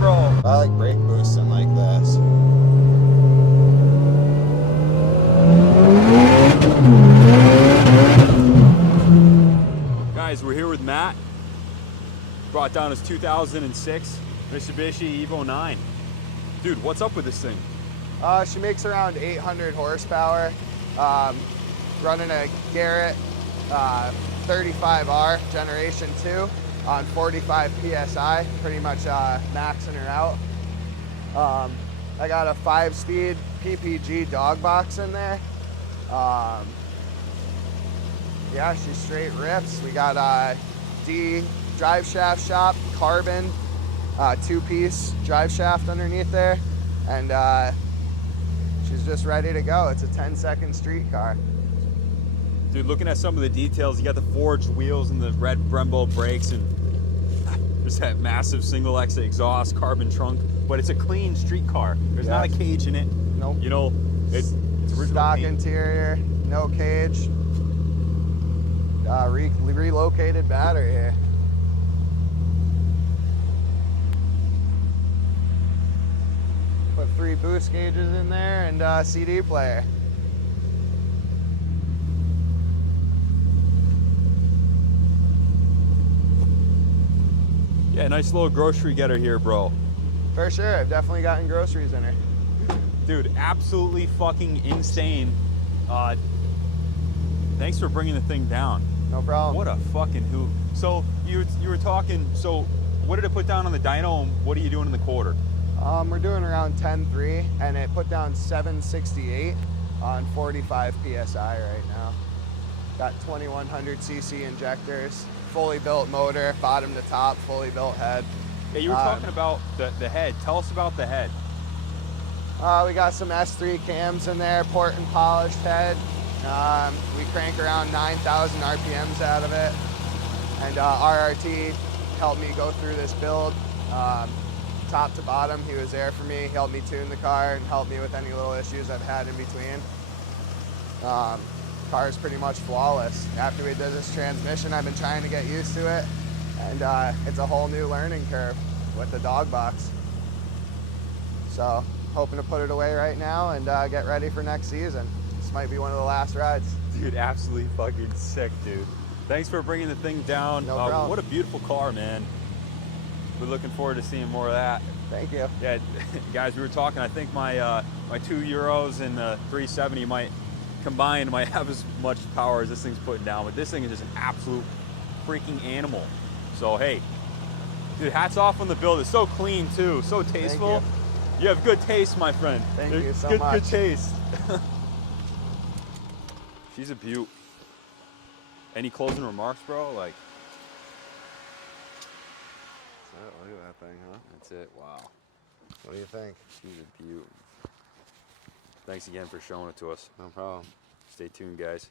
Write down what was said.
Bro, I like brake boosting like this. Guys, we're here with Matt. Brought down his 2006 Mitsubishi EVO 9. Dude, what's up with this thing? She makes around 800 horsepower. Running a Garrett 35R Generation 2 on 45 PSI, pretty much maxing her out. I got a 5-speed PPG dog box in there. Yeah, she straight rips. We got D drive shaft shop, carbon, 2-piece drive shaft underneath there, and she's just ready to go. It's a 10-second street car. Dude, looking at some of the details, you got the forged wheels and the red Brembo brakes and just that massive single exit exhaust, carbon trunk, but it's a clean street car. There's not a cage in it. Nope. You know, it's original stock paint. interior, no cage. Relocated battery here. Put 3 boost gauges in there and a CD player. Yeah, nice little grocery getter here, bro. For sure, I've definitely gotten groceries in her. Dude, absolutely fucking insane. Thanks for bringing the thing down. No problem. What a fucking hoop. So you were talking, so what did it put down on the dyno and what are you doing in the quarter? We're doing around 10.3 and it put down 768 on 45 PSI right now. Got 2100 cc injectors, fully built motor, bottom to top, fully built head. Yeah, you were talking about the head. Tell us about the head. We got some S3 cams in there, port and polished head. We crank around 9,000 RPMs out of it. And RRT helped me go through this build. Top to bottom, he was there for me, he helped me tune the car and helped me with any little issues I've had in between. Car's pretty much flawless. After we did this transmission, I've been trying to get used to it, and it's a whole new learning curve with the dog box. So, hoping to put it away right now and get ready for next season. This might be one of the last rides. Dude, absolutely fucking sick, dude. Thanks for bringing the thing down. No problem. What a beautiful car, man. We're looking forward to seeing more of that. Thank you. Yeah, guys, we were talking, I think my my 2 Euros and 370 might combined might have as much power as this thing's putting down, but this thing is just an absolute freaking animal. So hey, dude, hats off on the build. It's so clean too, so tasteful. You have good taste, my friend. Thank you so much. Good taste. She's a beaut. Any closing remarks, bro? Like, look at that thing, huh? that's it. Wow. What do you think? She's a beaut. Thanks again for showing it to us. No problem. Stay tuned, guys.